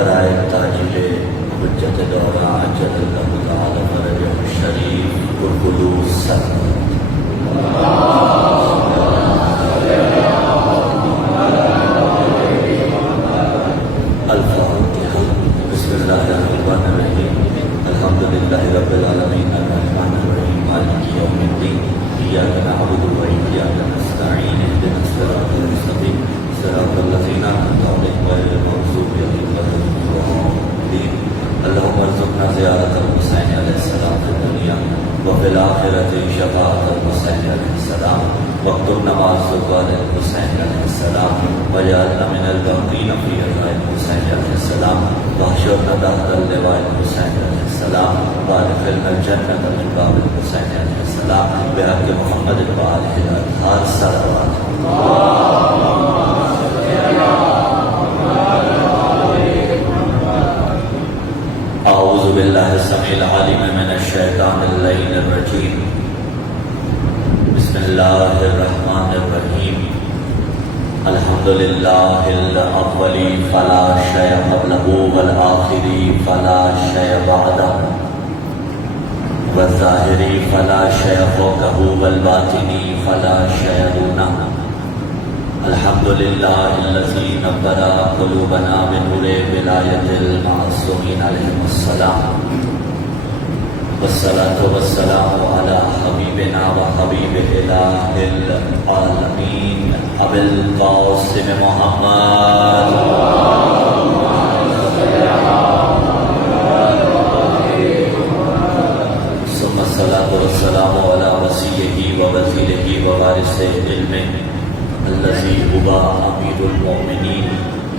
برائے تاجر حجت دورہ عجل اللہ تعالی فرجہ الشریف بالخلوص الفاتحہ۔ بسم اللہ الرحمن الرحیم، الحمد للہ رب العالمین الرحمن الرحیم مالک یوم الدین، ایاک نعبد و ایاک نستعین، اہدنا الصراط المستقیم صراط الذین انعمت علیہم غیر المغضوب علیہم ولا الضالین۔ اللہم ارزقنا زیارت الحسین علیہ السلام فی الدنیا وفی الآخرۃ شفاعۃ الحسین علیہ السلام، واکتبنا مع الزہراء الحسین علیہ السلام، واجعلنا من الباقین فی رضاء الحسین علیہ السلام، واحشرنا تحت اللواء الحسین علیہ السلام، وادخلنا الجنۃ من باب الحسین علیہ السلام، بحق محمد وآلہ الاطہار صلوات۔ اعوذ باللہ السمیع العلیم من الشیطان اللعین الرجیم، بسم اللہ الرحمن الرحیم، الحمد للہ الاول فلا شیء قبلہ والآخر فلا شیء بعدہ، والظاہر فلا شیء فوقہ والباطن فلا شیء دونہ، الحمد للہ الذی نور قلوبنا بنور ولایۃ المعصومین علیہم السلام، والصلاة والسلام علی حبیبنا و حبیب الہ العالمین ابی القاسم محمد ثم الصلاة والسلام علی وصیہ و وزیرہ و وارث علمہ الذی هو امیر المؤمنین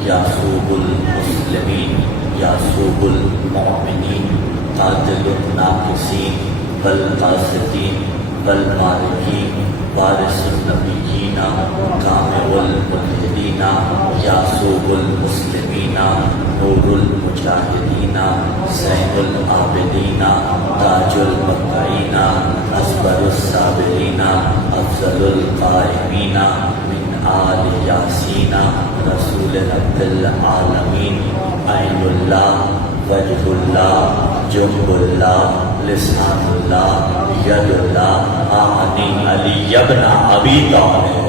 یعصوب المسلمین یعصوب المؤمنین قاتل الناقصین والقاسطین والمالکین وارث النبیین کامل الملحدین یعصوب المسلمین نور المجاہدین زین العابدین تاج المتقین اصبر الصابرین افضل القائمین من آل یاسین رسول رب العالمین عین اللہ وجہ اللہ جنب اللہ لسان اللہ ید اللہ آنی علی ابن ابی طالب۔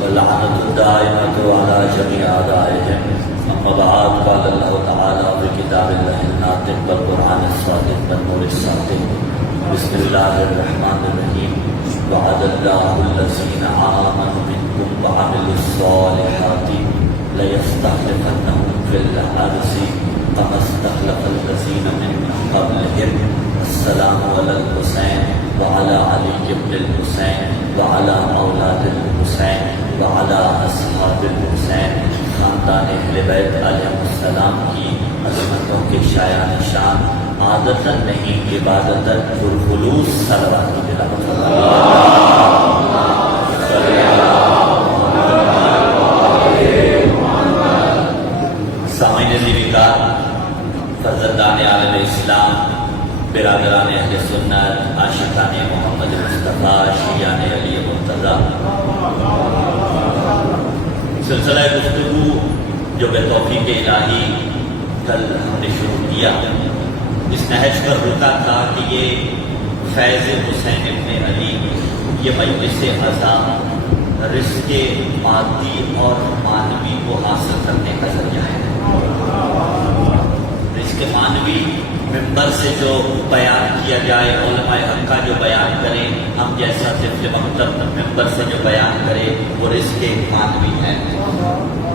واللعنة الدائمة على جميع أعدائهم، أما بعد، قال الله تعالى في كتاب الله الناطق والقرآن الصادق والنور الصادق، بسم الله الرحمن الرحيم، وعد الله الذين آمنوا منكم وعملوا الصالحات ليستخلفنهم في الأرض كما استخلف الذين من قبلهم، السلام على الحسين وعلى علي بن الحسين وعلى أولاد الحسين وعلى أصحاب الحسین۔ خاندان اہل بیت علیہ السلام کی عظمتوں کے شایان شان عادتاً نہیں عبادتاً بالخلوص صلوات کی تلاوت۔ سامعین ذوالفقار، فرزندان عالم اسلام، برادران اہل سنت، عاشقان محمد مصطفیٰ، شیعان علی مرتضیٰ، سلسلہ گفتگو جو بے توفیق الہی کل ہم نے شروع کیا، اس نہج پر رکا تھا کہ یہ فیض حسین ابن علی، یہ مجلس عزا رزق مادی اور معنوی کو حاصل کرنے کا ذریعہ ہے۔ رزق معنوی ممبر سے جو بیان کیا جائے، علماء حق کا جو بیان کریں، ہم جیسا طفل مکتب ممبر سے جو بیان کرے، وہ رزق معنوی ہے۔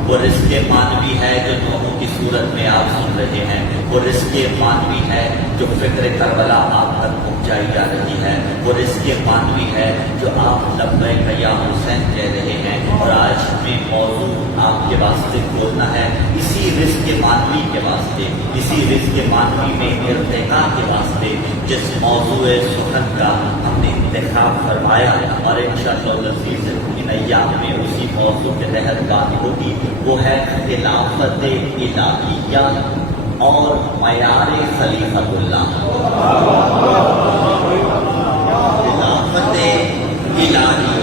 وہ رزق معنوی ہے جو نوحوں کی صورت میں آپ سن رہے ہیں، وہ رزق معنوی ہے جو فکر کربلا آپ تک پہنچائی جا رہی ہے، وہ رزق معنوی ہے جو آپ لبیک یا حسین کہہ رہے ہیں، اور آج ہمیں موضوع آپ کے واسطے کھولنا ہے اسی رزق معنوی کے واسطے، اسی رزق معنوی میں ارتقاء کے واسطے جس موضوع سخن کا ہم نے انتخاب فرمایا، اور انشاءاللہ العزیز ان ایام میں اسی موضوع کے تحت بات ہوگی، وہ ہے خلافت الہیہ اور معیار خلیفۃ اللہ۔ خلافت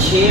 6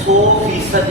100%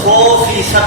100%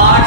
8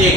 1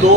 2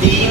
3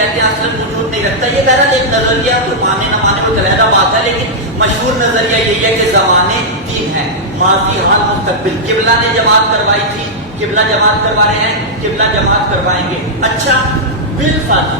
کہتے ہیں اصل وجود نہیں رکھتا. یہ بہرحال ایک نظریہ، تو مانے نہ مانے وہ علیحدہ بات ہے، لیکن مشہور نظریہ یہی ہے کہ زمانے تین ہیں، ماضی، حال، مستقبل. قبلہ نے جماعت کروائی تھی، قبلہ جماعت کروا رہے ہیں، قبلہ جماعت کروائیں گے. اچھا بالفرض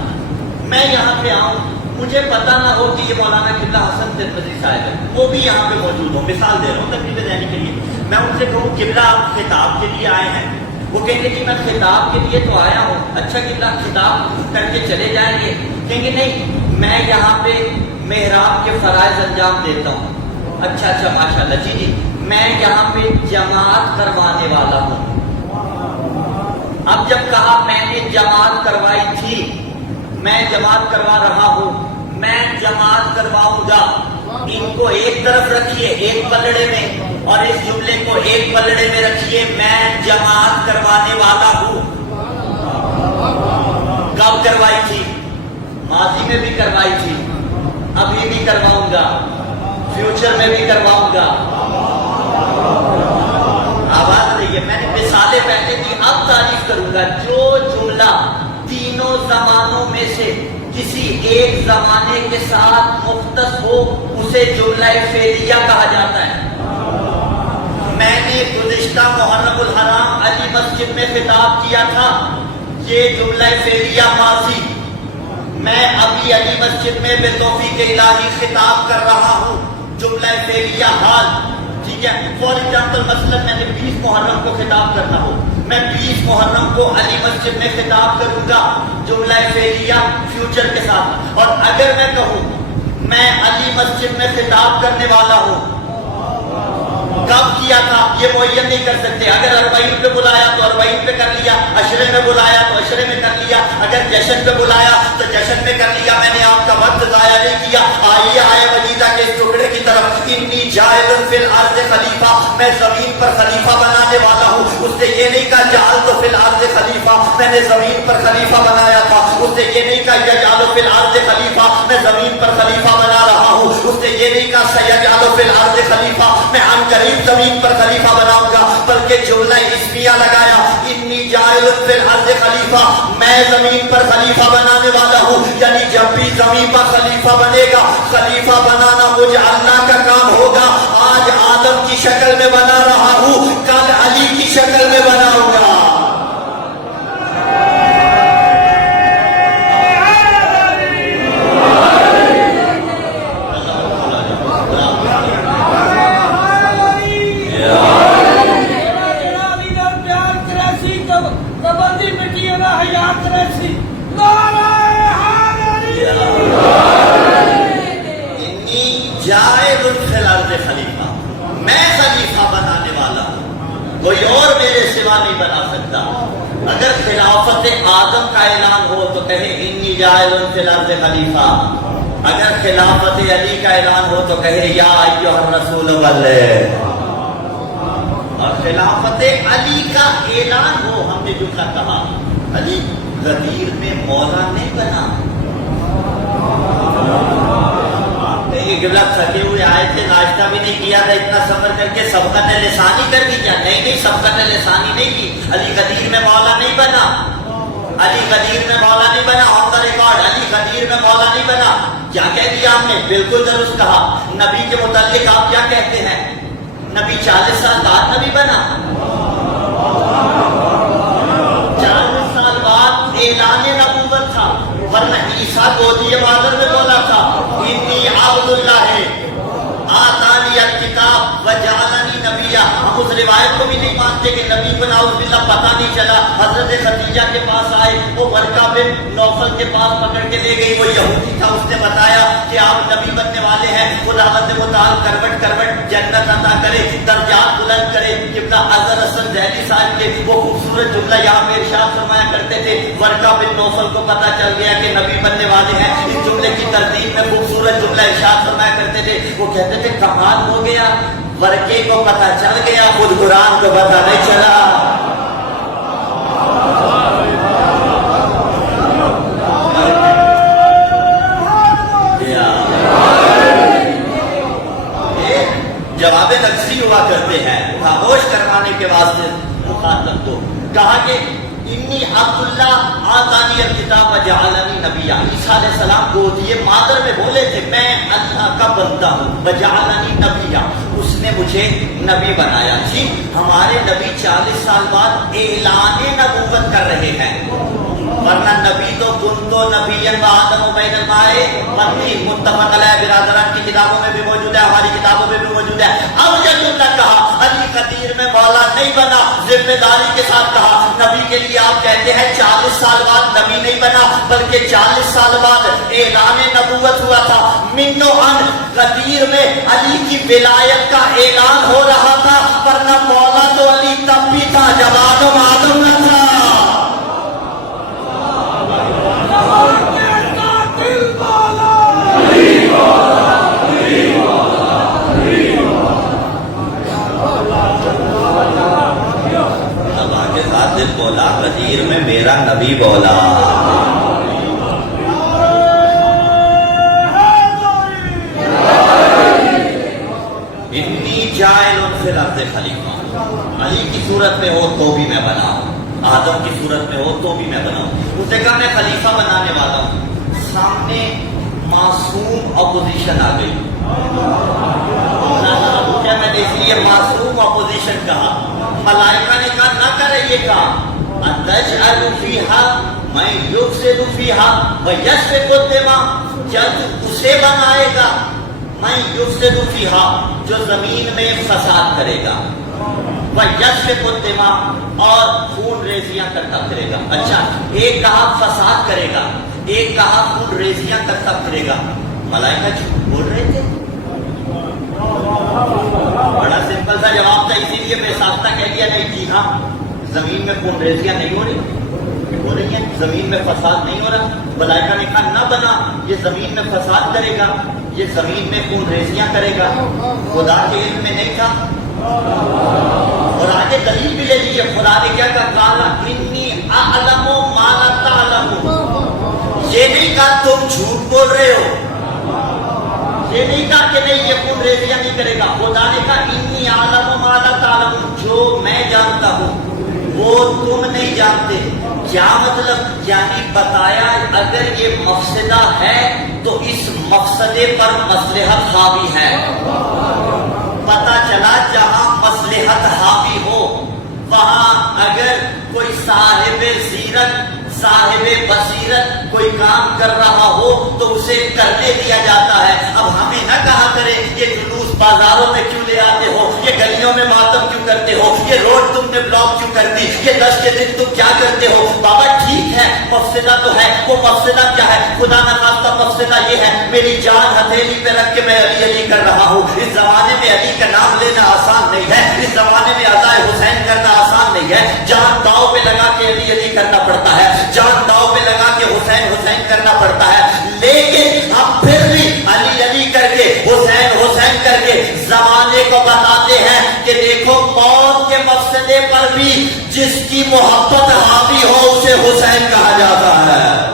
میں یہاں پہ آؤں، مجھے پتا نہ ہو کہ یہ مولانا قبلہ حسن ترمذی صاحب ہے، وہ بھی یہاں پہ موجود ہوں، مثال دے رہا ہوں تقریب ذہنی کے لیے. میں ان سے کہوں قبلہ آپ خطاب کے لیے آئے ہیں، وہ کہیں گے کہ میں خطاب کے لیے تو آیا ہوں. اچھا قبلہ خطاب کر کے چلے جائیں گے؟ کہیں گے نہیں، میں یہاں پہ محراب کے فرائض انجام دیتا ہوں. اچھا ماشاءاللہ، جی میں یہاں پہ جماعت کروانے والا ہوں. اب جب کہا میں نے جماعت کروائی تھی، میں جماعت کروا رہا ہوں، میں جماعت کرواؤں گا. ان کو ایک طرف رکھیے ایک پلڑے میں، اور اس جملے کو ایک پلڑے میں رکھیے، میں جماعت کروانے والا ہوں. کب کروائی تھی؟ ماضی میں بھی کروائی تھی، ابھی بھی کرواؤں گا، فیوچر میں بھی کرواؤں گا. آواز رہی ہے، میں نے مثالیں پہلے دی، اب تعریف کروں گا. جو جملہ تینوں زمانوں میں سے کسی ایک زمانے کے ساتھ مختص ہو اسے جملہ فعلیہ کہا جاتا ہے. میں نے گزشتہ محرم الحرام علی مسجد میں خطاب کیا تھا، یہ جملہ فعلیہ ماضی. میں ابھی علی مسجد میں بے توفیق الہی خطاب کر رہا ہوں، جملہ فعلیہ حال. ٹھیک ہے، فار ایگزامپل مثلا میں نے 20 محرم کو خطاب کرنا ہو، میں 20 محرم کو علی مسجد میں خطاب کروں گا، جملہ فعلیہ فیوچر کے ساتھ. اور اگر میں کہوں میں علی مسجد میں خطاب کرنے والا ہوں، کب کیا تھا یہ معین نہیں کر سکتے. اگر 40 پہ بلایا تو 40 پہ کر لیا، عشرے میں بلایا تو عشرے میں کر لیا، اگر جشن پہ بلایا تو جشن میں کر لیا. میں نے آپ کا وقت ضائع نہیں کیا. آئیے آئے وجیدہ کے اس ٹکڑے کی طرف. انی جاعل فی الارض خلیفہ، میں زمین پر خلیفہ بنانے والا ہوں. اس نے یہ نہیں کہا جعلت فی الارض خلیفہ، میں نے زمین پر خلیفہ بنایا تھا. اس نے یہ نہیں کہا یجعل فی الارض خلیفہ، میں زمین پر خلیفہ بنا رہا ہوں. اس نے یہ نہیں کہا سیجعل فی الارض خلیفہ، میں عن قریب زمین پر خلیفہ بناؤں گا، بلکہ جملہ اسمیہ لگایا. انی جاعل فی الارض خلیفہ، میں زمین پر خلیفہ بنانے والا ہوں. یعنی جب بھی زمین پر خلیفہ بنے گا، خلیفہ بنانا مجھے اللہ کا کام ہوگا. آج آدم کی شکل میں بنا رہا ہوں، کل علی کی شکل میں بناؤں گا. خلیفہ، میں خلیفہ بنانے والا ہوں، کوئی اور میرے سوا نہیں بنا سکتا. اگر خلافت آدم کا اعلان ہو تو کہے انی جاعل فی الارض خلیفہ. اگر خلافت علی کا اعلان ہو تو کہے یا ایھا الرسول بلغ. اور خلافت علی کا اعلان ہو، ہم نے جو کہا علی غدیر میں مولا نہیں بنا. غلط تھکے ہوئے آئے تھے، ناشتہ بھی نہیں کیا تھا، اتنا سفر کر کے سبقت لسانی کر دی کیا؟ نہیں، سبقت لسانی نہیں کی. علی غدیر میں مولا نہیں بنا، علی غدیر میں مولا نہیں بنا. آن دا ریکارڈ علی غدیر میں مولا نہیں بنا. کیا کہہ دیا آپ نے؟ بالکل درست کہا. نبی کے متعلق آپ کیا کہتے ہیں؟ نبی 40 سال بعد نبی بنا، 40 سال بعد اعلان نبوت تھا. ورنہ عیسیٰ گودی مادر میں بولا تھا انی عبد اللہ آتانی الکتاب وجعلنی نبیا. ہم اس روایت کو بھی نہیں مانتے کہ نبی کو نعوذ باللہ پتہ نہیں چلا. حضرت خدیجہ کے پاس آئے، وہ ورقہ بن نوفل کے پاس پکڑ کے لے گئی. وہ یہودی تھا، اس نے بتایا کہ آپ نبی بننے والے ہیں. خداوند متعال کروٹ کروٹ جنت عطا کرے، درجات بلند کرے. قبلہ اظہر حسن دہلی صاحب کے وہ خوبصورت جملہ یہاں پہ ارشاد فرمایا کرتے تھے، ورقہ بن نوفل کو پتہ چل گیا کہ نبی بننے والے ہیں. اس جملے کی ترتیب میں خوبصورت جملہ ارشاد فرمایا کرتے تھے. وہ کہتے تھے کمال ہو گیا، ورقے کو پتہ چل گیا، خود قرآن کو پتہ نہیں چلا. جواب تقسیم ہوا کرتے ہیں خاموش کروانے کے واسطے مخاطب کو. کہا کہ انی عبداللہ آتانی الکتاب وجعلنی نبی، عیسیٰ علیہ السلام گودیے مادر میں بولے تھے میں اللہ کا بندہ ہوں، وجعلنی نبیا، اس نے مجھے نبی بنایا۔ جی ہمارے نبی 40 سال بعد اعلان نبوت کر رہے ہیں، ورنہ نبی تو کنتو نبی آدم و بین الماء والطین، متفق علیہ، برادران کی کتابوں میں بھی موجود ہے، ہماری کتابوں میں بھی موجود ہے۔ اب جب تم نے کہا علی قدیر میں مولا نہیں بنا، ذمہ داری کے ساتھ کہا نبی کے لیے آپ کہتے ہیں 40 سال بعد نبی نہیں بنا، بلکہ 40 سال بعد اعلان نبوت ہوا تھا۔ منو ان قدیر میں علی کی ولایت کا اعلان ہو رہا تھا، ورنہ مولا تو علی تب بھی تھا جب آدم نہ تھا۔ دل بولا قدیر میں میرا نبی بولا۔ انی جاعل فی الارض خلیفہ، علی کی صورت میں ہو تو بھی میں بناؤں، آدم کی صورت میں ہو تو بھی میں بناؤں۔ اس نے کہا میں خلیفہ بنانے والا ہوں، سامنے معصوم اپوزیشن آ گئی، کیا میں نے اس لیے معصوم اپوزیشن کہا؟ ملائکہ نے کہا نہ کرے یہ کام، اتجعل فیہا من یفسد فیہا ویسفک الدماء، جب اسے بنائے گا من یفسد فیہا جو زمین میں فساد کرے گا، ویسفک الدماء اور خون ریزیاں کرتا پھرے گا۔ اچھا ایک کہا فساد کرے گا، ایک کہا خون ریزیاں کرتا پھرے گا، ملائکہ جھوٹ بول رہے تھے؟ بڑا سمپل سا جواب تھا، اسی لیے میں ساختہ کہہ دیا نہیں جی ہاں زمین میں خون ریزیاں نہیں ہو رہی ہیں، زمین میں فساد نہیں ہو رہا۔ ملائکہ نے کہا نہ بنا، یہ زمین میں فساد کرے گا، یہ زمین میں خون ریزیاں کرے گا، خدا کے علم میں نہیں تھا۔ اور آگے دلیل بھی لے لیجیے، خدا نے کیا کہا؟ قال انی اعلم ما لا تعلمون، یہ نہیں کہا تم جھوٹ بول رہے ہو، یہ نہیں کہا کہ نہیں یہ خون ریزیاں نہیں کرے گا، خدا نے کہا انی اعلم ما لا تعلمون، جو میں جانتا ہوں وہ تم نہیں جانتے۔ کیا مطلب؟ یعنی بتایا اگر یہ مفسدہ ہے تو اس مفسدے پر مصلحت حاوی ہے۔ پتہ چلا جہاں مصلحت حاوی ہو وہاں اگر کوئی صاحب سیرت صاحب بصیرت کوئی کام کر رہا ہو تو اسے کرنے دیا جاتا ہے۔ اب ہمیں نہ کہا کرے یہ جلوس بازاروں میں کیوں لے آتے ہو، یہ گلیوں میں ماتم کیوں کرتے ہو، یہ روڈ تم نے بلاک کیوں کر دی، یہ 10 کے دن تم کیا کرتے ہو؟ بابا ٹھیک ہے مفسدہ تو ہے، وہ مفسدہ کیا ہے؟ خدا نہ خواستہ مفسدہ یہ ہے میری جان ہتھیلی پہ رکھ کے میں علی علی کر رہا ہوں۔ اس زمانے میں علی کا نام لینا آسان نہیں ہے، اس زمانے میں عزائے حسین کرنا آسان نہیں ہے، جان داؤ پہ لگا کے علی علی کرنا پڑتا ہے، جان داؤ پہ لگا کے حسین حسین کرنا پڑتا ہے، لیکن ہم پھر بھی علی علی کر کے حسین حسین کر کے زمانے کو بتاتے ہیں کہ دیکھو موت کے مفسدے پر بھی جس کی محبت حاوی ہو اسے حسین کہا جاتا ہے۔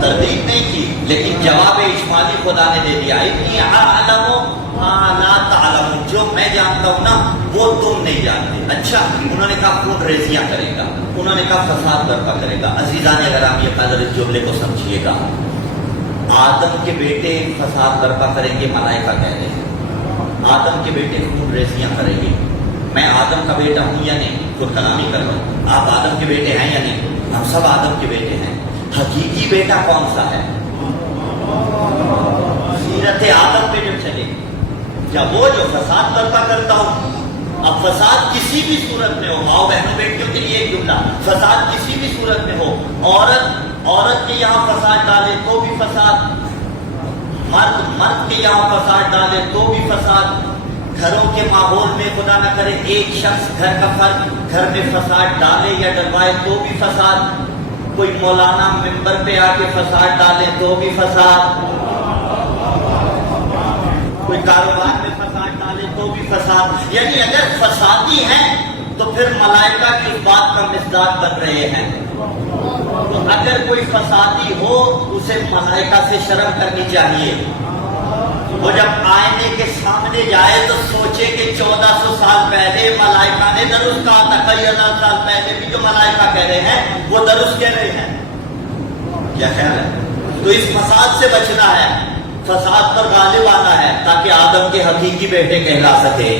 تردید نہیں کی لیکن جواب اجمالی خدا نے دے دیا، انی اعلم ما لا تعلمون، جو میں جانتا ہوں نا وہ تم نہیں جانتے۔ اچھا انہوں نے کہا خون ریزیاں کرے گا، انہوں نے کہا فساد برپا کرے گا۔ عزیزان اگر یہ قدر اس جملے کو سمجھیے گا، آدم کے بیٹے فساد برپا کریں گے، ملائکہ کہہ رہے ہیں آدم کے بیٹے خون ریزیاں کریں گے۔ میں آدم کا بیٹا ہوں یا نہیں؟ خود کلامی کر رہا ہوں، آپ آدم کے بیٹے ہیں یا نہیں؟ ہم سب آدم کے بیٹے ہیں۔ حقیقی بیٹا کون سا ہے؟ سیرت آدم پہ جو چلے، یا وہ جو فساد برپا کرتا ہوں۔ اب فساد کسی بھی صورت میں ہو، ماؤ بہنوں بیٹیوں کے لیے ایک جملہ، فساد کسی بھی صورت میں ہو، عورت کے یہاں فساد ڈالے تو بھی فساد، مرد کے یہاں فساد ڈالے تو بھی فساد، گھروں کے ماحول میں خدا نہ کرے ایک شخص گھر میں فساد ڈالے یا ڈلوائے تو بھی فساد، کوئی مولانا ممبر پہ آ کے فساد ڈالے تو بھی فساد، کوئی کاروبار میں فساد ڈالے تو بھی فساد. یعنی اگر فسادی ہیں تو پھر ملائکہ کی اس بات کا مصداق بن رہے ہیں. تو اگر کوئی فسادی ہو اسے ملائکہ سے شرم کرنی چاہیے. وہ جب آئینے کے سامنے جائے تو سوچے کہ 1400 سال پہلے ملائکہ نے درست کہا تھا، کئی ہزار سال پہلے بھی جو ملائکہ کہہ رہے ہیں وہ درست کہہ رہے ہیں. کیا خیال ہے؟ تو اس فساد سے بچنا ہے، فساد پر غالب آنا ہے تاکہ آدم کے حقیقی بیٹے کہلا سکے.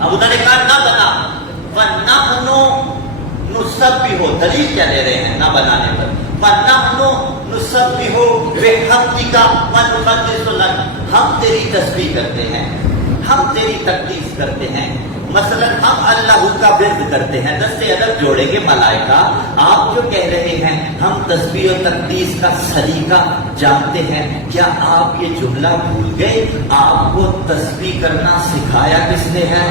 اب انہوں نے کہا نہ بنا وَنَحْنُ نُسَبِّحُ، دلیل کیا دے رہے ہیں نہ بنانے پر؟ وَنَحْنُ نُسَبِّحُ بِحَمْدِكَ وَنُقَدِّسُ لَكَ، ہم تیری تسبیح کرتے ہیں، ہم تیری تقدیس کرتے ہیں. مثلا ہم اللہ کا ورد کرتے ہیں. دست ادب جوڑیں گے ملائکہ، آپ جو کہہ رہے ہیں ہم تسبیح و تقدیس کا سلیقہ جانتے ہیں، کیا آپ یہ جملہ بھول گئے؟ آپ کو تسبیح کرنا سکھایا کس نے ہے؟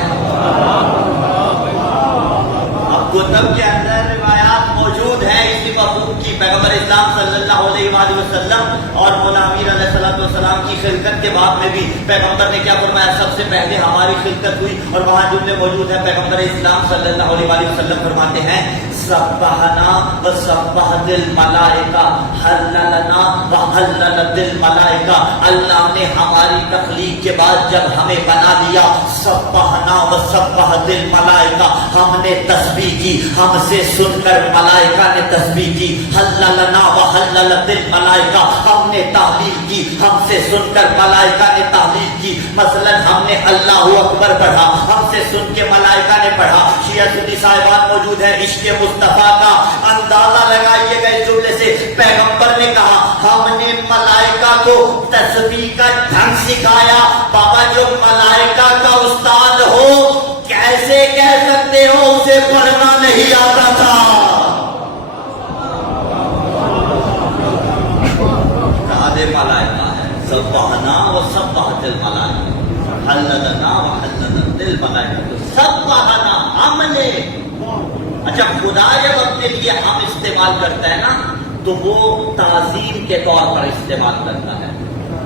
اب کتب کے اندر روایات موجود ہیں اسی مفہوم کی. پیغمبر اسلام صلی اللہ علیہ وآلہ وسلم اور مولا امیر علیہ السلام کی خلقت کے بعد میں بھی پیغمبر نے کیا فرمایا؟ سب سے پہلے ہماری خلقت ہوئی، اور وہاں جملے موجود ہیں. پیغمبر اسلام صلی اللہ علیہ وآلہ وسلم فرماتے ہیں سبحنا و سبحت الملائکہ حللنا و حللت الملائکہ، اللہ نے ہماری تخلیق کے بعد جب ہمیں بنا دیا، سبحنا و سبحت الملائکہ، ہم نے تسبیح کی، ہم سے سن کر ملائکہ نے تسبیح کی. حللنا و حللت الملائکہ، ہم نے تحلیل کی، ہم سے سن کر ملائکہ نے تحلیل کی. مثلا ہم نے اللہ اکبر پڑھا، ہم سے سن کے ملائکہ نے پڑھا. شیعہ سنی صاحبان موجود ہیں، عشق مصطفیٰ کا اندازہ لگائیے گا اس جملے سے. پیغمبر نے کہا ہم نے ملائکہ کو تسبیح کا ڈھنگ سکھایا. بابا جو ملائکہ کا استاد ہو کیسے کہہ سکتے ہو اسے پڑھنا نہیں آتا تھا؟ ملائکہ ہے سبحنا و سبحت الملائکہ حللنا و حللت الملائکہ، سبحنا ہم نے. اچھا خدا جب اپنے لیے ہم استعمال کرتا ہے نا تو وہ تعظیم کے طور پر استعمال کرتا ہے.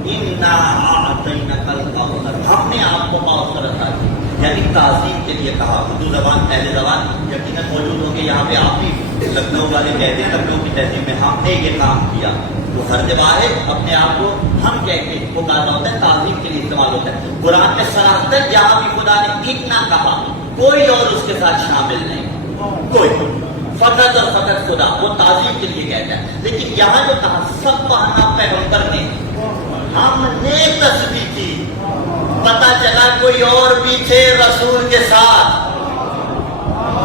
انا اعطیناک الکوثر، ہم نے آپ کو کوثر عطا کی، یعنی تعظیم کے لیے کہا. اردو زبان اہل زبان یقیناً موجود ہوں گے یہاں پہ. آپ بھی لکھنؤ والے کہتے ہیں لکھنؤ کی تہذیب میں ہم نے یہ کام کیا، تو ہر واحد اپنے آپ کو ہم کہہ کے پکارنا ہوتا ہے، تعظیم کے لیے استعمال ہوتا ہے. قرآن میں صراحتاً جہاں بھی خدا نے اتنا کہا کوئی اور اس کے ساتھ شامل نہیں، کوئی، فقط اور فقط خدا، وہ تعظیم کے لیے کہتا ہے. لیکن یہاں جو کہا سبحنا پیغمبر نے، ہم نے تسبیح کی، پتا چلا کوئی اور بھی تھے رسول کے ساتھ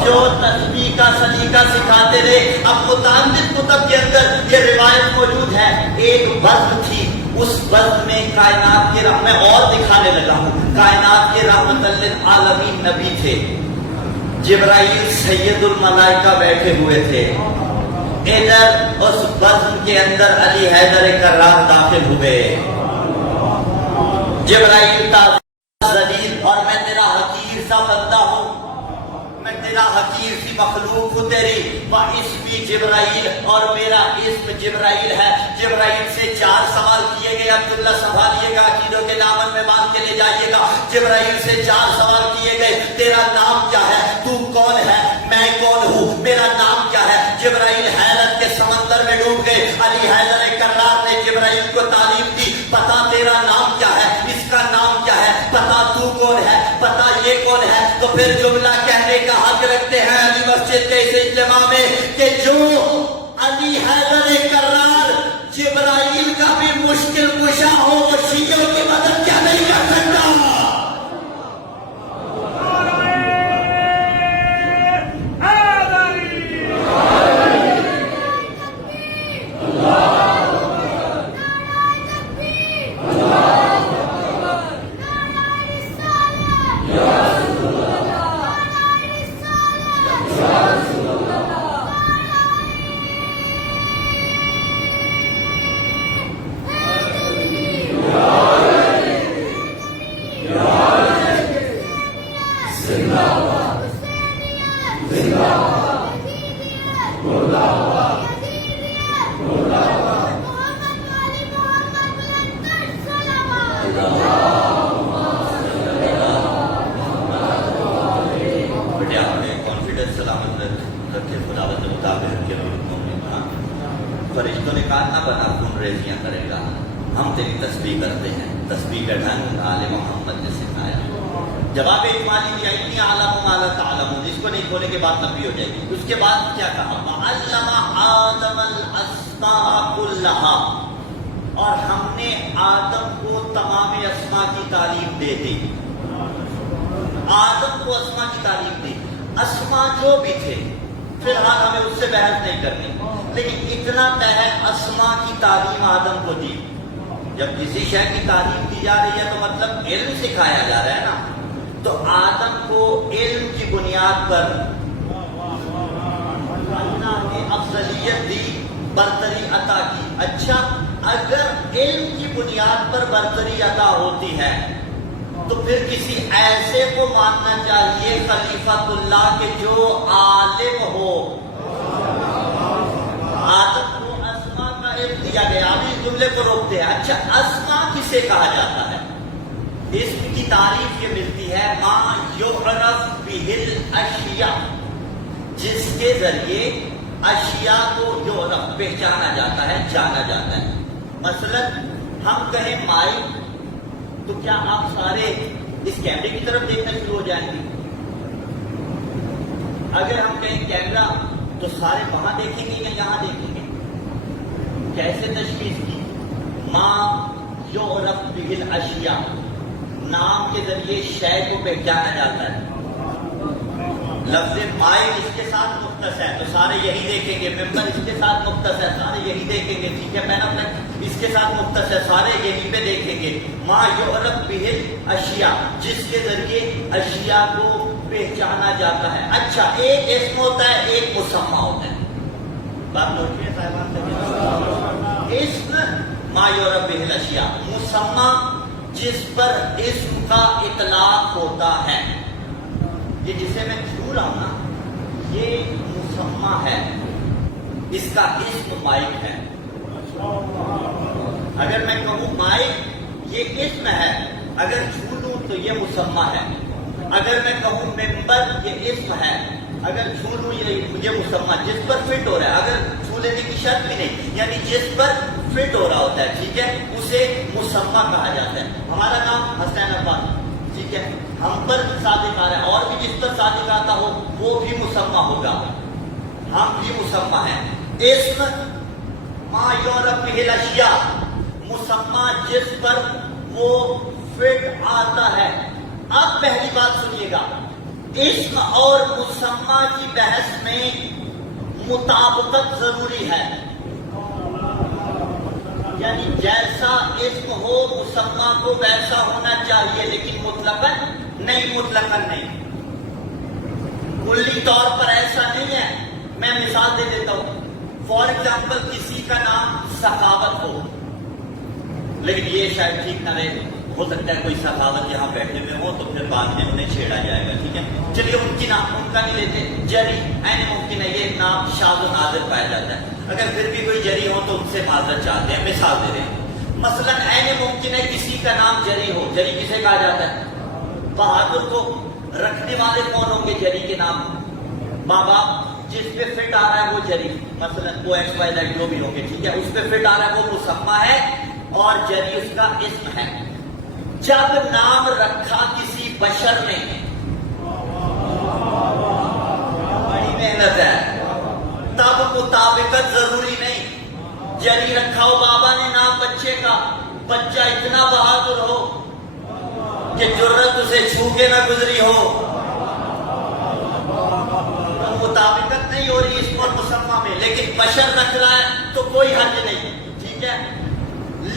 جو تسبیح کا سلیقہ سکھاتے رہے. اب متعدد کتب کے اندر یہ روایت موجود ہے. ایک بزم تھی، اس بزم میں کائنات کے میں اور دکھانے لگا ہوں، کائنات کے رحمت للعالمین نبی تھے. جبرائیل سید الملائکہ بیٹھے ہوئے تھے. ادھر اس بزم کے اندر علی حیدر کرار داخل ہوئے. جبرائیل ذلیل، اور میں تیرا حقیر سا بندہ ہوں، میں تیرا حقیر سی مخلوق ہوں تیری. واسمی جبرائیل، اور میرا اسم جبرائیل ہے. جبرائیل سے 4 سوال کیے گئے. عبداللہ سنبھالیے گا، عقیدوں کے دامن میں باندھ کے لے جائیے گا. جبرائیل سے 4 سوال کیے گئے. تیرا نام کیا ہے؟ تو کون ہے؟ میں کون ہوں؟ میرا نام کیا ہے؟ جبرائیل حیرت کے سمندر میں ڈوب گئے. علی حیدر کرار نے جبرائیل کو تعلیم دی، پتا تیرا نام کیا ہے، اس کا نام کیا ہے، پتا تو کون ہے، پتا یہ کون ہے. تو پھر جملہ کہنے کا حق رکھتے ہیں علی مسجد کے اس اجتماع میں کہ جو علی حیدر کرار جبرائیل کا بھی مشکل کشا ہو وہ شیعوں کی مدد کیا نہیں کر سکتا؟ بیٹے آپ نے کانفیڈنس سلامت رکھے خداوند مطابق کے فرشتوں نے کہا نہ بنا خون ریزیاں کرے گا، ہم تیری تسبیح کرتے ہیں، تسبیح کا ڈھنگ آل محمد نے سکھایا۔ جواب اجمالی دیا انی اعلم ما لا تعلمون، اس کو نہیں کھولنے کے بعد نفی ہو جائے گی۔ اس کے بعد کیا کہا؟ وعلم آدم الاسماء كلها، اور ہم نے آدم کو تمام اسماء کی تعلیم دے دی۔ آدم کو اسماء کی تعلیم دی، اسماء جو بھی تھے فی الحال ہمیں اس سے بحث نہیں کرنی، لیکن اتنا طے ہے اسماء کی تعلیم آدم کو دی۔ جب کسی شے کی تعلیم دی جا رہی ہے تو مطلب علم سکھایا جا رہا ہے نا، تو آدم کو علم کی بنیاد پر اللہ نے افضلیت دی، برتری عطا کی۔ اچھا، اگر علم کی بنیاد پر برتری عطا ہوتی ہے تو پھر کسی ایسے کو ماننا چاہیے خلیفۃ اللہ کے جو عالم ہو۔ آدم کو اسماء کا علم دیا گیا، اب اس جملے کو روکتے ہیں۔ اچھا، اسماء کسے کہا جاتا ہے؟ اسم کی تعریف یہ ملتی ہے ما یعرف بہ الاشیاء، جس کے ذریعے اشیاء کو یعرف پہچانا جاتا ہے، جانا جاتا ہے۔ مثلا ہم کہیں مائک تو کیا آپ سارے اس کیمرے کی طرف دیکھنا شروع ہو جائیں گے؟ اگر ہم کہیں کیمرہ تو سارے وہاں دیکھیں گے یا یہاں دیکھیں گے؟ کیسے تشخیص کی؟ ما یعرف بہ الاشیاء، نام کے ذریعے شے کو پہچانا جاتا ہے۔ لفظ مائل اس کے ساتھ مختص ہے تو سارے یہی دیکھیں گے، ممبر اس کے ساتھ مختص ہے سارے یہی دیکھیں گے، ٹھیک ہے، پین اپنے اس کے ساتھ مختص ہے سارے یہی پہ دیکھیں گے۔ ما یعرف بہ الاشیاء، جس کے ذریعے اشیاء کو پہچانا جاتا ہے۔ اچھا، ایک اسم ہوتا ہے، ایک مسمى ہوتا ہے۔ بات نوٹیے صاحبان، اسم ما یعرف بہ الاشیاء، مسمى جس پر اسم کا اطلاق ہوتا ہے۔ یہ جسے میں چھو رہا ہوں نا، یہ مسمى ہے، اس کا اسم مائک ہے۔ اگر میں کہوں مائک یہ اسم ہے، اگر چھو لوں تو یہ مسمى ہے۔ اگر میں کہوں ممبر یہ اسم ہے، اگر چھو لوں یہ مسمى، جس پر فٹ ہو رہا ہے، اگر چھو لینے کی شرط بھی نہیں، یعنی جس پر فٹ ہو رہا ہوتا ہے، ٹھیک ہے، اسے مسمى کہا جاتا ہے۔ ہمارا نام حسین عباس، ٹھیک ہے، ہم پر صادق آ رہا ہے، اور بھی جس پر صادق آتا ہو وہ بھی مسمى ہوگا، ہم بھی مسمى ہیں۔ اسم ما یعرف بہ الاشیاء، مسمى جس پر وہ فٹ آتا ہے۔ اب پہلی بات سنیے گا، اسم اور مسمى کی بحث میں مطابقت ضروری ہے، یعنی جیسا اسم ہو مسمى کو ویسا ہونا چاہیے، لیکن مطلقاً نہیں، مطلقاً نہیں، کلی طور پر ایسا نہیں ہے۔ میں مثال دے دیتا ہوں، فار ایگزامپل کسی کا نام سخاوت ہو، لیکن یہ شاید ٹھیک نہ رہے، ہو سکتا ہے کوئی سخاوت یہاں بیٹھے ہوئے ہو تو پھر بعد میں انہیں چھیڑا جائے گا، ٹھیک ہے، چلیے ان کی نام ان کا نہیں لیتے، جری این ممکن ہے یہ نام شاذ و نادر پایا جاتا ہے، اگر پھر بھی کوئی جری ہو تو ان سے معذرت چاہتے ہیں، مثال دے رہے ہیں۔ مثلا این ممکن ہے کسی کا نام جری ہو، جری کسے کہا جاتا ہے؟ بہادر کو رکھنے والے کون ہوں گے جری کے نام؟ ماں باپ، جس پہ فٹ آ رہا ہے وہ جری، مثلا وہ ایکس وائی زیڈ جو بھی ہوں گے، ٹھیک ہے، اس پہ فٹ آ رہا ہے وہ مسمى ہے اور جری اس کا اسم ہے۔ جب نام رکھا کسی بشر نے، بڑی محنت ہے، تب مطابقت ضروری نہیں۔ جری رکھا ہو بابا نے نام بچے کا، بچہ اتنا بہادر ہو کہ جرت اسے چھو کے نہ گزری ہو، مطابقت نہیں ہو رہی اس پر مسمى میں، لیکن بشر رکھ رہا ہے تو کوئی حرج نہیں، ٹھیک ہے۔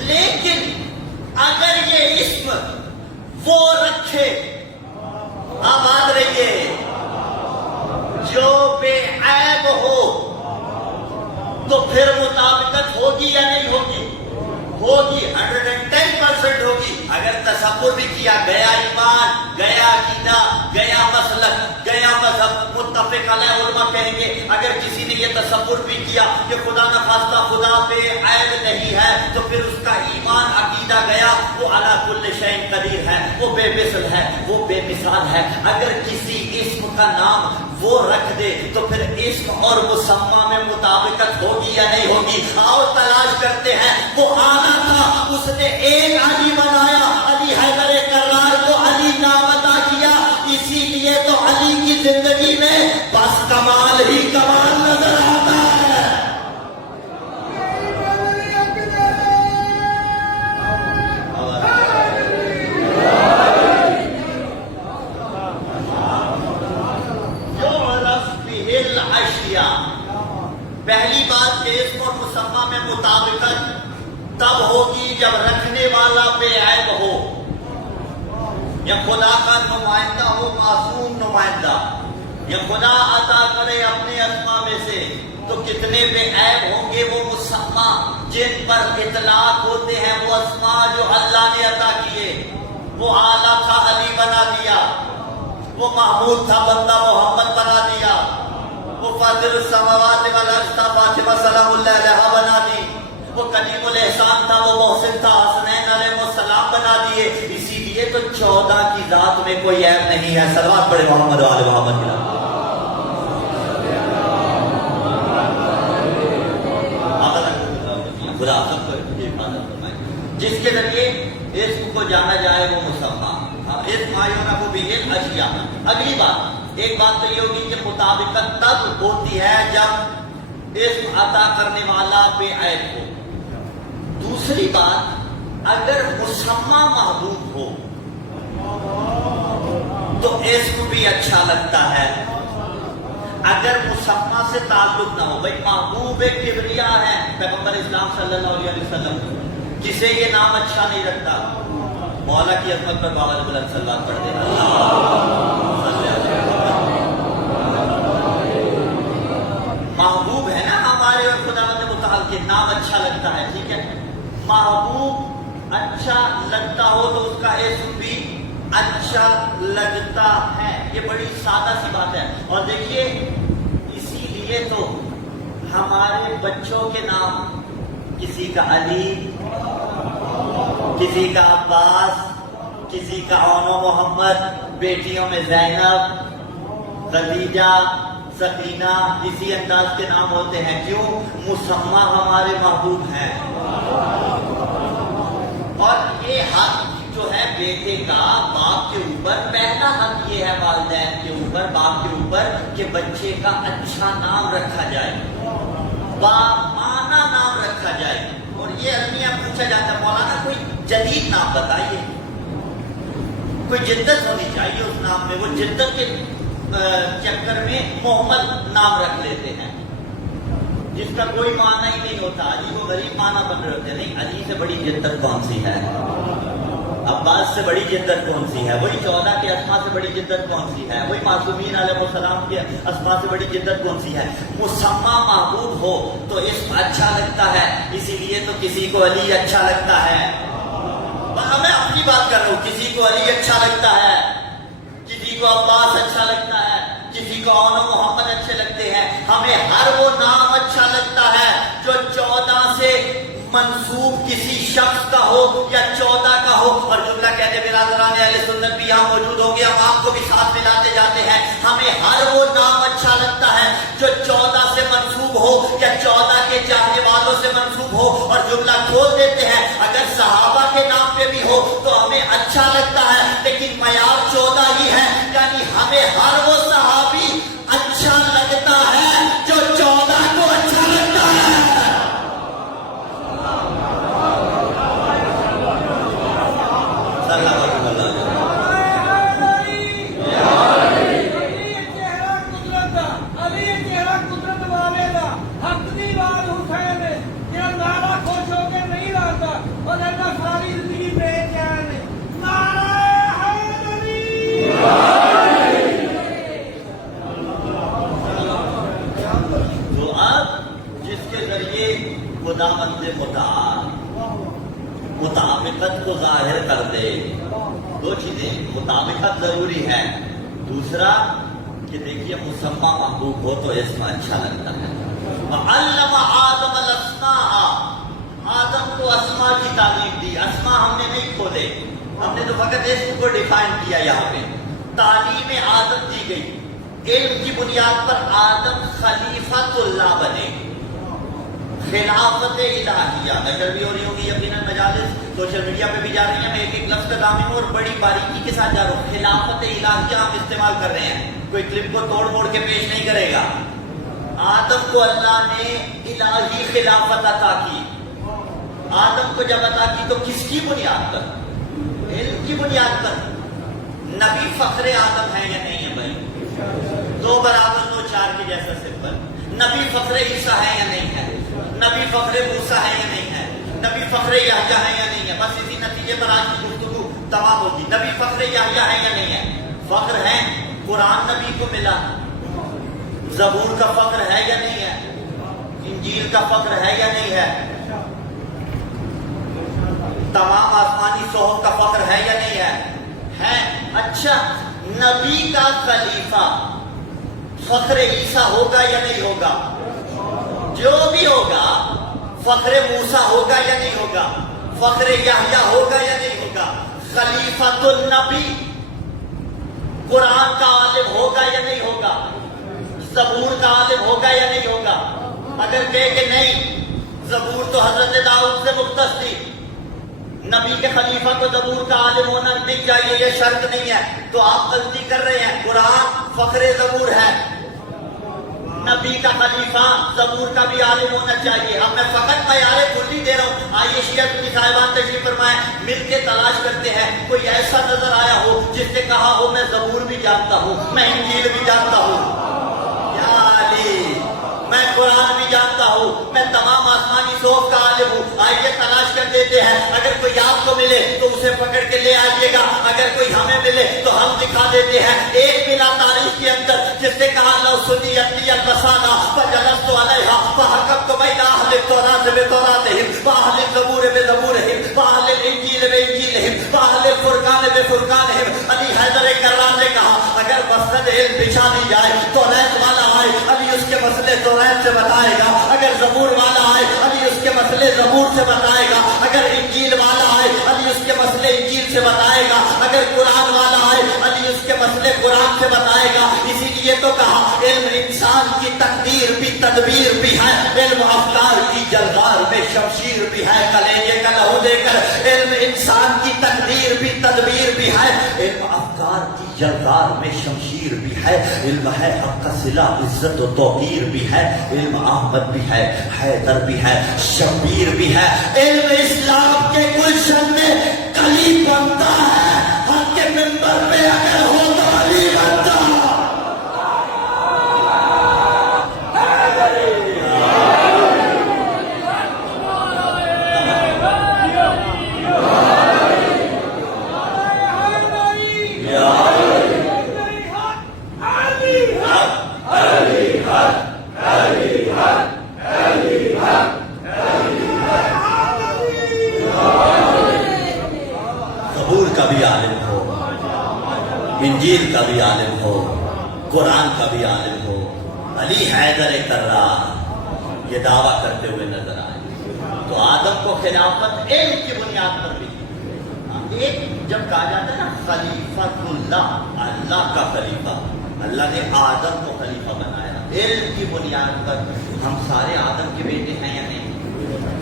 لیکن اگر یہ اسم وہ رکھے، آباد رہیے، جو بے عیب ہو، تو پھر مطابقت ہوگی یا نہیں ہوگی؟ ہوگی، 110% ہوگی۔ اگر تصور بھی کیا، گیا ایمان، گیا عقیدہ، گیا مسلک، گیا مذہب، متفق کل علماء کہیں گے اگر کسی نے یہ تصور بھی کیا کہ خدا نخواستہ خدا بے عیب نہیں ہے تو پھر اس کا ایمان عقیدہ گیا، وہ علی کل شیء قدیر ہے، وہ بے مثل ہے، وہ بے مثال ہے۔ اگر کسی اسم کا نام وہ رکھ دے تو پھر اسم اور مسمى میں مطابقت ہوگی یا نہیں ہوگی؟ آؤ تلاش کرتے ہیں۔ وہ آنا تھا، اس نے ایک علی بنایا، علی حیدر کرار کو علی نام عطا کیا، اسی لیے تو علی کی زندگی میں بس کمال ہی کمال نظر آتا ہے۔ پہلی بات کہ اس کو مسمى میں مطابقت تب ہوگی جب رکھنے والا بے عیب ہو، یا خدا کا نمائندہ ہو، معصوم نمائندہ، یا خدا عطا کرے اپنے اسماء میں سے تو کتنے بے عیب ہوں گے وہ مسمى جن پر اطلاق ہوتے ہیں، وہ اسماء جو اللہ نے عطا کیے۔ وہ اعلیٰ تھا، علی بنا دیا، وہ محمود تھا، بندہ محمد بنا دیا، وہ فاطر السماوات والارض تھا، فاطمہ سلام اللہ علیہا بنا دی، وہ کلیم الاحسان تھا، وہ محسن تھا، حسنین علیہ السلام بنا دیے۔ اسی لیے تو 14 کی ذات میں کوئی عیب نہیں ہے۔ صلوات پڑھے محمد و آل محمد کی۔ خدا سب کو حفاظت فرمائے۔ جس کے ذریعے اسم کو جانا جائے وہ مسمى۔ اسم آیونہ بھی اشیاء۔ اگلی بات، ایک بات تو یہ ہوگی کہ مطابقت تب ہوتی ہے جب اسم عطا کرنے والا بے عیب ہو۔ دوسری بات، اگر مسمى محبوب ہو تو اسم بھی اچھا لگتا ہے۔ اگر مسمى سے تعلق نہ ہو، بھائی محبوب کبریا ہے پیغمبر اسلام صلی اللہ علیہ وسلم، کسے یہ نام اچھا نہیں لگتا؟ مولا کی عظمت پر بابا بلند صلوات پڑھ دے۔ محبوب ہے نا ہمارے اور خدا متعال کے نام اچھا لگتا ہے، ٹھیک ہے۔ محبوب اچھا لگتا ہو تو اس کا اسم بھی اچھا لگتا ہے۔ یہ بڑی سادہ سی بات ہے۔ اور دیکھیے اسی لیے تو ہمارے بچوں کے نام، کسی کا علی، کسی کا عباس، کسی کا عونو محمد، بیٹیوں میں زینب، خدیجہ، سکینہ، اسی انداز کے نام ہوتے ہیں۔ کیوں؟ مسمى ہمارے محبوب ہیں۔ اور یہ حق جو ہے بیٹے کا باپ کے اوپر، پہلا حق یہ ہے والدین کے اوپر، باپ کے اوپر، کہ بچے کا اچھا نام رکھا جائے، بامعنی نام رکھا جائے۔ اور یہ المیہ پوچھا جاتا ہے مولانا کوئی جدید نام بتائیے، کوئی جدت ہونی چاہیے اس نام میں۔ وہ جدت کے چکر میں محمد نام رکھ لیتے ہیں جس کا کوئی معنی ہی نہیں ہوتا، علی کو غریب معنی بن رہے ہوتے ہیں۔ نہیں، علی سے بڑی جدت کون سی ہے؟ عباس سے بڑی جدت کون سی ہے؟ وہی 14 کے اسماء سے بڑی جدت کون سی ہے؟ وہی معصومین علیہ السلام کے اسماء سے بڑی جدت کون سی ہے؟ مسمى محبوب ہو تو اسم اچھا لگتا ہے، اسی لیے تو کسی کو علی اچھا لگتا ہے۔ میں اپنی بات کر رہا ہوں، کسی کو علی اچھا لگتا ہے، کسی کو عباس اچھا لگتا ہے، کسی کو عونو محمد اچھے لگتے ہیں۔ ہمیں ہر وہ نام اچھا لگتا ہے جو 14 سے منسوب کسی شخص کا ہو یا 14 کا ہو۔ اور جملہ کہتے برادران اہل سنت بھی یہاں موجود ہوں گے، ہم آپ کو بھی ساتھ ملاتے جاتے ہیں۔ ہمیں ہر وہ نام اچھا لگتا ہے جو 14 سے منسوب ہو یا 14 کے چاہنے والوں سے منسوب ہو۔ اور جملہ کھول دیتے ہیں، اگر صحابہ کے نام پہ بھی ہو تو ہمیں اچھا لگتا ہے، لیکن معیار 14 ہی ہے، یعنی ہمیں ہر وہ صحابی اچھا لگتا ہے جو 14 کو اچھا لگتا ہے۔ خداوند متعال مطابقت کو ظاہر کر دے۔ دو چیزیں، مطابقت ضروری ہے، دوسرا کہ دیکھیے مسمى محبوب ہو تو اسم اچھا لگتا ہے. وعلم آدم الاسماء، آدم کو اسماء کی تعلیم دی. اسماء ہم نے نہیں کھولے، ہم نے تو فقط اسم کو ڈیفائن کیا. یہاں پہ تعلیم آدم دی گئی. علم کی بنیاد پر آدم خلیفۃ اللہ بنے. خلافت الہیہ نظر بھی ہو رہی ہوگی یقیناً، مجالس سوشل میڈیا پہ بھی جا رہی ہیں. میں ایک ایک لفظ کا دامن ہوں اور بڑی باریکی کے ساتھ جا رہا ہوں. خلافت الہیہ ہم استعمال کر رہے ہیں، کوئی کلپ کو توڑ موڑ کے پیش نہیں کرے گا. آدم کو اللہ نے الہی خلافت عطا کی. آدم کو جب عطا کی تو کس کی بنیاد پر؟ علم کی بنیاد پر. نبی فخر آدم ہے یا نہیں ہے بھائی؟ 2 برابر 2 4 کے جیسا سمپل. نبی فخر عیسیٰ ہے یا نہیں ہے؟ نبی فخر موسیٰ ہے یا نہیں ہے؟ نبی فخر یحییٰ ہے یا نہیں ہے؟ بس اسی نتیجے پر آج کی گفتگو تمام ہوگی. نبی فخر یحییٰ ہے یا نہیں ہے؟ فخر ہے. قرآن نبی کو ملا. زبور کا فخر ہے یا نہیں ہے؟ انجیل کا فخر ہے یا نہیں ہے؟ تمام آسمانی صحف کا فخر ہے یا نہیں ہے؟ ہے. اچھا، نبی کا خلیفہ فخر عیسیٰ ہوگا یا نہیں ہوگا؟ جو بھی ہوگا. فخر موسیٰ ہوگا یا نہیں ہوگا؟ فخر یحییٰ ہوگا یا نہیں ہوگا؟ خلیفۃ النبی قرآن کا عالم ہوگا یا نہیں ہوگا؟ زبور کا عالم ہوگا یا نہیں ہوگا؟ اگر کہے کہ نہیں زبور تو حضرت داؤد سے مختص تھی، نبی کے خلیفہ کو زبور کا عالم ہونا نہیں چاہیے، یہ شرط نہیں ہے، تو آپ غلطی کر رہے ہیں. قرآن فخر زبور ہے. نبی کا خلیفہ زبور کا بھی عالم ہونا چاہیے. اب میں فقط معیار کلی دے رہا ہوں. آئیے شیعہ کی صاحبان تشریف فرمائیں، مل کے تلاش کرتے ہیں کوئی ایسا نظر آیا ہو جس نے کہا ہو میں زبور بھی جانتا ہوں، میں انجیل بھی جانتا ہوں، یا علی میں قرآن بھی جانتا ہوں، میں تمام آسمانی صحف کا عالم ہوں. آئیے تلاش کر دیتے ہیں. اگر کوئی آپ کو ملے تو اسے پکڑ کے لے آئیے گا، اگر کوئی ہمیں ملے تو ہم دکھا دیتے ہیں. ایک بلا تاریخ کے اندر جس نے کہا لو سنی اپنی البسانہ فجلست علیہا فحکمت بین اہل التوراۃ بتوراتہم واہل الزبور بزبورہم واہل الانجیل بانجیلہم واہل الفرقان بفرقانہم. علی حیدر کرار نے کہا اگر مسند علم بچھا دی جائے تو توریت والا آئے علی اس کے مسئلے توریت سے بتائے گا. اگر زبور والا آئے علی اس کے مسئلے زبور سے بتائے گا. اگر انجیل والا آئے علی اس کے مسئلے انجیل سے بتائے گا. اگر قرآن والا آئے علی اس کے مسئلے قرآن سے بتائے گا. اسی لیے تو کہا علم انسان کی تقدیر بھی تدبیر بھی ہے. علم افکار کی جلغار میں شمشیر بھی ہے. کلیجے کا لہو دے کر علم انسان کی تقدیر بھی تدبیر بھی ہے. علم افکار کی جلغار میں شمشیر بھی ہے. علم ہے حق کا صلہ عزت و توقیر بھی ہے. علم احمد بھی ہے، حیدر بھی ہے، شبیر بھی ہے. علم اسلام کے گلشن میں کلی بنتا ہے. حق کے ممبر میں اگر ہو تو علی بنتا. انجیل کا بھی عالم ہو، قرآن کا بھی عالم ہو. علی حیدر کرار یہ دعویٰ کرتے ہوئے نظر آئے. تو آدم کو خلافت علم کی بنیاد پر بھی. ایک جب کہا جاتا ہے نا خلیفۃ اللہ، اللہ کا خلیفہ، اللہ نے آدم کو خلیفہ بنایا علم کی بنیاد پر. ہم سارے آدم کے بیٹے ہیں یا نہیں؟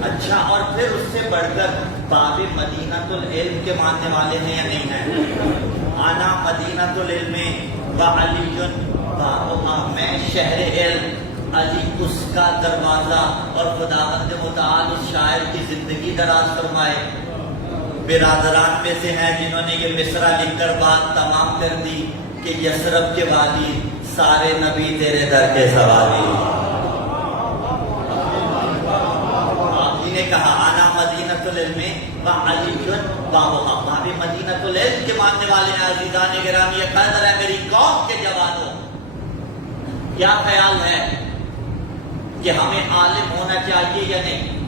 اچھا، اور پھر اس سے بڑھ کر باب مدینۃ العلم کے ماننے والے ہیں یا نہیں ہیں؟ انا مدینۃ العلم وعلی بابھا، میں شہر علم، علی اس کا دروازہ. اور خداوند متعال اس شاعر کی زندگی دراز فرمائے. برادران میں سے ہیں جنہوں نے یہ مصرع لکھ کر بات تمام کر دی کہ یثرب کے والی سارے نبی تیرے در کے سوالی. نے کہا انا مدینۃ العلم وعلی بابھا، باب مدینۃ العلم کے ماننے والے ہیں. عزیزان گرامی، قدر ہے میری قوم کے جوانوں، کیا خیال ہے کہ ہمیں عالم ہونا چاہیے یا نہیں؟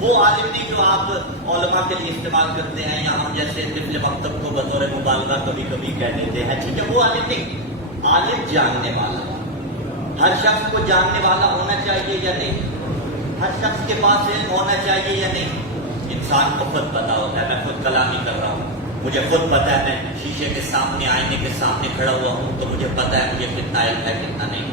وہ عالم نہیں جو آپ علماء کے لیے استعمال کرتے ہیں، یا ہم جیسے طفل مکتب کو بطور مبالغہ کبھی کبھی کہہ دیتے ہیں، ٹھیک ہے، وہ عالم نہیں. عالم جاننے والا، ہر شخص کو جاننے والا ہونا چاہیے یا نہیں؟ ہر شخص کے پاس علم ہونا چاہیے یا نہیں؟ انسان کو خود پتا ہوتا ہے، میں خود کلامی کر رہا ہوں، مجھے خود پتا ہے، میں شیشے کے سامنے آئینے کے سامنے کھڑا ہوا ہوں تو مجھے پتا ہے مجھے کتنا علم ہے کتنا نہیں۔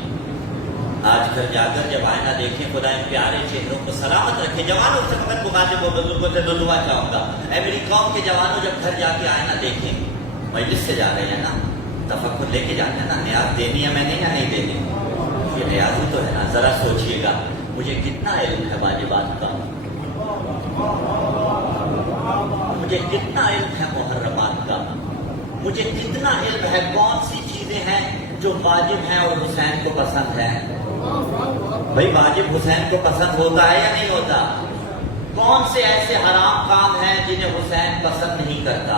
آج گھر جا کر جب آئینہ دیکھیں، خدا ان پیارے چہروں کو سلامت رکھے۔ جوانوں سے فقط مخاطب و بزرگوں سے دعا چاہوں گا، اے میری قوم کے جوانوں، جب گھر جا کے آئینہ دیکھیں، مجلس سے جا رہے ہیں نا، تفکر لے کے جاتے ہیں نا، نیاز دینی ہے میں نے یا نہیں دینی؟ یہ نیاز ہی تو ہے نا، ذرا سوچئے گا مجھے کتنا علم ہے واجبات کا، مجھے کتنا علم ہے محرمات کا، مجھے کتنا علم ہے کون سی چیزیں ہیں جو واجب ہیں اور حسین کو پسند ہے۔ بھائی واجب حسین کو پسند ہوتا ہے یا نہیں ہوتا؟ کون سے ایسے حرام کام ہیں جنہیں حسین پسند نہیں کرتا؟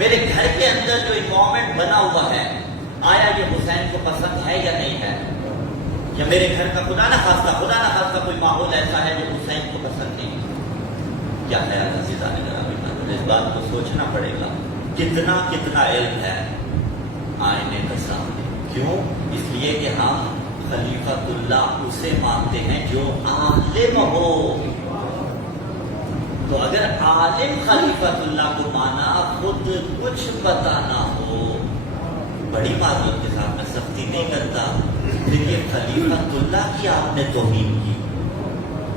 میرے گھر کے اندر جو انوائرمنٹ بنا ہوا ہے، آیا یہ حسین کو پسند ہے یا نہیں ہے؟ یا میرے گھر کا خدا نہ خواستہ کوئی ماحول ایسا ہے جو حسین کو پسند نہیں؟ کیا خیال عزیزان گرامی، اس بات کو سوچنا پڑے گا، کتنا علم ہے آئینے کا سامنے۔ کیوں؟ اس لیے کہ ہم خلیفۃ اللہ اسے مانتے ہیں جو عالم ہو۔ تو اگر عالم خلیفۃ اللہ کو مانا، خود کچھ پتا نہ ہو، بڑی معذرت کے ساتھ میں سختی نہیں کرتا، پھر یہ خلیفۃ اللہ کی آپ نے توہین کی۔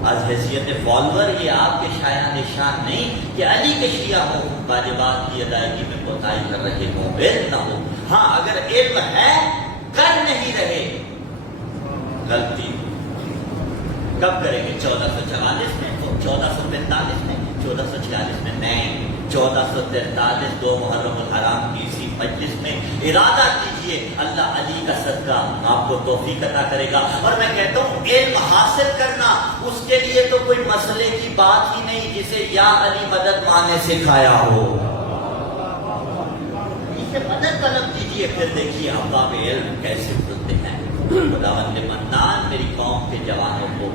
آج حیثیت فالوور یہ آپ کے شایع نشان نہیں کہ علی کے شیعہ ہو، واجبات کی ادائیگی میں کوتاہی کر رہے ہوں، علم نہ ہو۔ ہاں اگر علم ہے، کر نہیں رہے، غلطی کب کریں گے؟ 1444 میں، 1445 میں، 1446 میں نہیں، 1443 2 محرم الحرام کی اسی مجلس میں ارادہ کیجئے، اللہ علی کا صدقہ آپ کو توفیق عطا کرے گا۔ اور میں کہتا ہوں علم حاصل کرنا اس کے لیے تو کوئی مسئلے کی بات ہی نہیں جسے یا علی مدد مانے سکھایا ہو، اسے مدد طلب کیجئے، پھر دیکھیے ابواب علم کیسے کھلتے ہیں۔ خداوند منان میری قوم کے جوانوں کو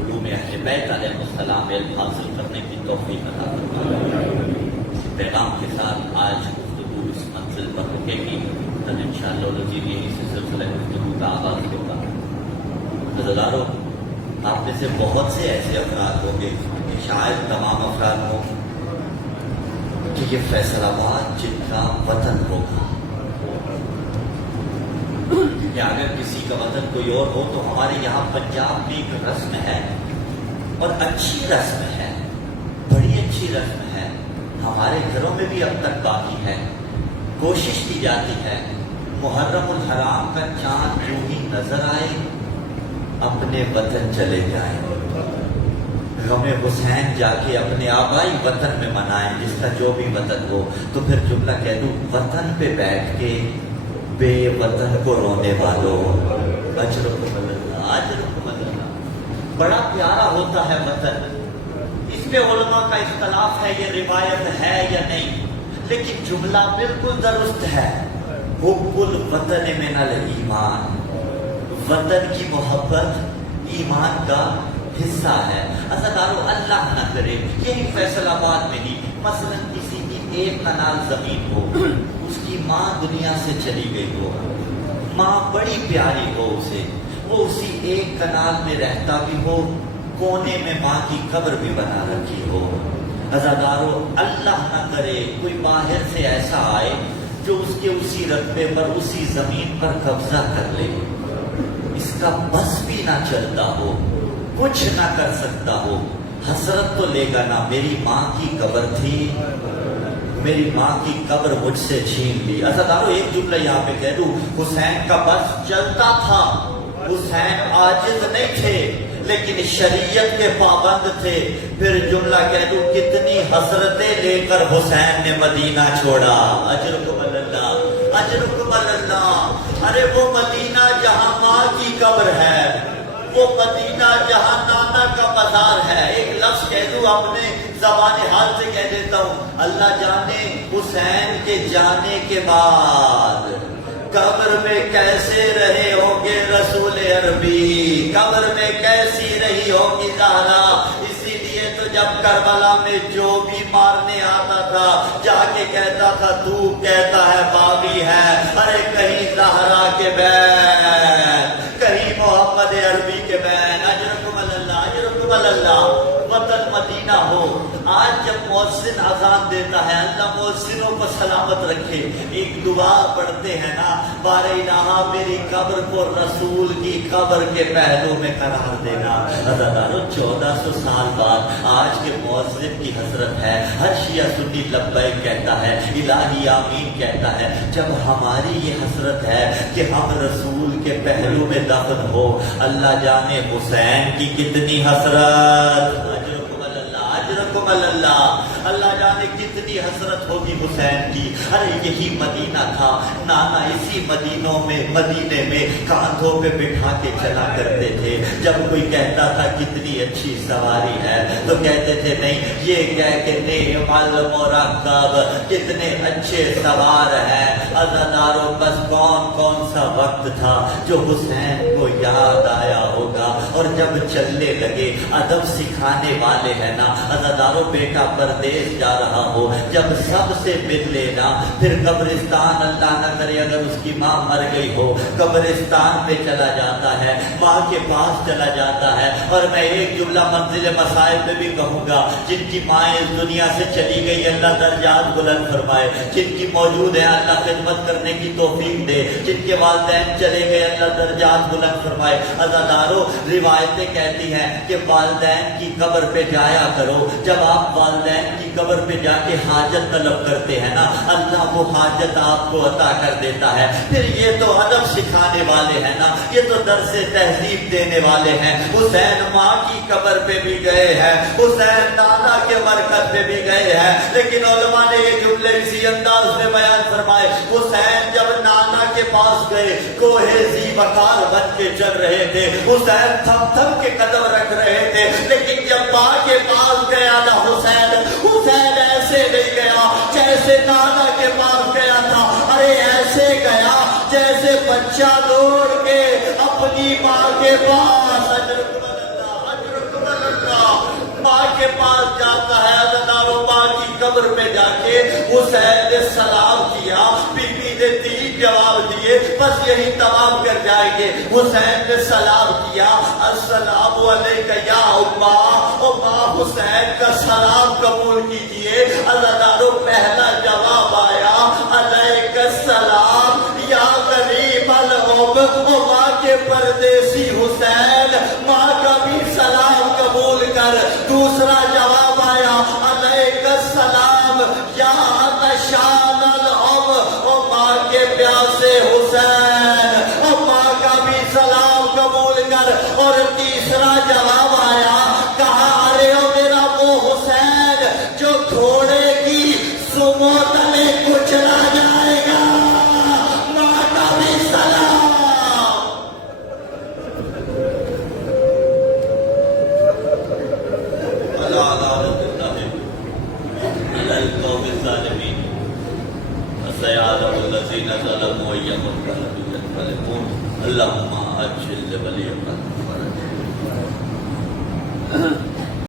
علوم اہل بیت علیہ السلام علم حاصل کرنے کی توفیق عطا فرمائے۔ اس پیغام کے ساتھ آج گفتگو اس منزل پر رکے گی، کل انشاءاللہ العزیز یہی سے سلسلہ گفتگو کا آغاز ہوگا۔ عزیزانو، آپ میں سے بہت سے ایسے افراد ہوں گے، شاید تمام افراد ہوں، کہ یہ فیصل آباد جن کا وطن ہوگا، یا اگر کسی کا وطن کوئی اور ہو تو ہمارے یہاں پنجاب میں ایک رسم ہے اور اچھی رسم ہے، بڑی اچھی رسم ہے، ہمارے گھروں میں بھی اب تک باقی ہے، کوشش کی جاتی ہے محرم الحرام کا چاند جو ہی نظر آئے اپنے وطن چلے جائیں، غم حسین جا کے اپنے آبائی وطن میں منائیں، جس کا جو بھی وطن ہو۔ تو پھر جملہ کہہ دوں، وطن پہ بیٹھ کے بے وطن کو رونے والوں، اجرکم اللہ، اجرکم اللہ۔ بڑا پیارا ہوتا ہے وطن، اس پہ علماء کا اختلاف ہے یہ روایت ہے یا نہیں، لیکن جملہ بالکل درست ہے، حب الوطن من الایمان، وطن کی محبت ایمان کا حصہ ہے۔ عزیزانو، اللہ نہ کرے یہی فیصل آباد میں ہی مثلا کسی کی 1 کنال زمین ہو، اس کی ماں دنیا سے چلی گئی ہو، ماں بڑی پیاری ہو اسے، وہ اسی 1 کنال میں رہتا بھی ہو، کونے میں ماں کی قبر بھی بنا رکھی ہو۔ عزیزانو، اللہ نہ کرے کوئی باہر سے ایسا آئے جو اس کے اسی رقبے پر، اسی زمین پر قبضہ کر لے، اس کا بس بھی نہ چلتا ہو، کچھ نہ کر سکتا ہو، حسرت تو لے گا نا، میری ماں کی قبر تھی، میری ماں کی قبر مجھ سے چھین لی۔ عزیزانو، ایک جملہ یہاں پہ کہہ دوں، حسین کا بس چلتا تھا، حسین عاجز نہیں تھے، لیکن شریعت کے پابند تھے۔ پھر جملہ کہہ دوں، کتنی حسرتیں لے کر حسین نے مدینہ چھوڑا۔ اجرکم اللہ، اجرکم اللہ۔ ارے وہ مدینہ جہاں ماں کی قبر ہے، وہ مدینہ جہاں نانا کا مزار ہے۔ ایک لفظ کہہ دوں، اپنے زبان حال سے کہہ دیتا ہوں، اللہ جانے حسین کے جانے کے بعد قبر میں کیسے رہے ہوں گے رسول عربی، قبر میں کیسی رہی ہوگی زہرا۔ اسی لیے تو جب کربلا میں جو بھی مارنے آتا تھا جا کے کہتا تھا تو کہتا ہے باغی ہے، ارے کہیں زہرا کے بین، کہیں محمد عربی کے بین، اجرکم اللہ اجرکم اللہ، وطن مدینہ ہو۔ آج جب مؤذن اذان دیتا ہے، اللہ مؤذنوں کو سلامت رکھے، ایک دعا پڑھتے ہیں نا، بار الہ میری قبر کو رسول کی قبر کے پہلو میں قرار دینا۔ عزیزانو 1400 سال بعد آج کے مؤذن کی حسرت ہے، ہر شیعہ سنی لبیک کہتا ہے، الہی آمین کہتا ہے، جب ہماری یہ حسرت ہے کہ ہم رسول کے پہلو میں دفن ہو، اللہ جانے حسین کی کتنی حسرت، اجرکم اللہ، اللہ جانے کتنی حسرت ہوگی حسین کی۔ ارے یہی مدینہ تھا، نانا اسی مدینے میں کاندھوں پہ بٹھا کے چلا کرتے تھے۔ جب کوئی کہتا تھا کتنی اچھی سواری ہے تو کہتے تھے نہیں، یہ کہہ کے نعم المرکب، کتنے اچھے سوار ہیں۔ عزادارو بس کون سا وقت تھا جو حسین کو یاد آیا ہوگا، اور جب چلنے لگے ادب سکھانے والے ہیں نا، عزادارو بیٹا پردیس جا رہا ہو، جب سب سے مل لینا، پھر قبرستان اللہ نہ کرے اگر اس کی ماں مر گئی ہو، قبرستان پہ چلا جاتا ہے، ماں کے پاس چلا جاتا ہے۔ اور میں ایک جملہ منزل مسائل میں بھی کہوں گا، جن کی مائیں اس دنیا سے چلی گئی اللہ درجات بلند فرمائے، جن کی موجود ہے اللہ خدمت کرنے کی توفیق دے، جن کے والدین چلے گئے اللہ درجات بلند فرمائے۔ عزادارو روایتیں کہتی ہیں کہ والدین کی قبر پہ جایا کرو، جب آپ والدین کی قبر پہ جا کے حاجت طلب کرتے ہیں نا، اللہ وہ حاجت آپ کو عطا کر دیتا ہے۔ پھر یہ تو ادب سکھانے والے ہیں نا، یہ تو درس تہذیب دینے والے ہیں۔ حسین ماں کی قبر پہ بھی گئے ہیں، حسین نانا کے مرکز پہ بھی گئے ہیں، لیکن علماء نے یہ جملے اسی انداز میں بیان فرمائے، حسین جب نانا کے پاس گئے، کوہ ذی وقار بن کے چل رہے تھے، حسین تھم تھم کے قدم رکھ رہے تھے، لیکن جب ماں کے پاس گیا نا حسین ایسے نہیں گیا جیسے نانا کے پاس گیا تھا، ارے ایسے گیا جیسے بچہ دوڑ کے اپنی ماں کے پاس، اجرکم اللہ، ماں کے پاس جاتا ہے۔ عزادارو ماں کی قبر پہ جا کے حسین نے سلام کیا، بی بی نے 3 جواب دیے، بس یہی تمام کر جائیں گے۔ حسین نے سلام کیا، السلام علیکہ یا اماں، او ماں حسین کا سلام قبول کیجئے۔ عزادارو پہلا جواب آیا، علیکہ السلام یا غریب الام، او ماں کے پردیسی حسین، ماں کا بھی سلام قبول کر۔ دوسرا جواب آیا، علیکہ السلام یا عطشان الام، او ماں کے پیاسے حسین، او ماں کا بھی سلام قبول کر۔ اور تیسرا جواب آیا، کہا ارے او میرا وہ حسین جو گھوڑے کی سمو تلے کچلا جائے گا، ماں کا بھی سلام۔ القوم الظالمین سيعلم الذين ظلموا أي منقلب ينقلبون اللهم أجل ولي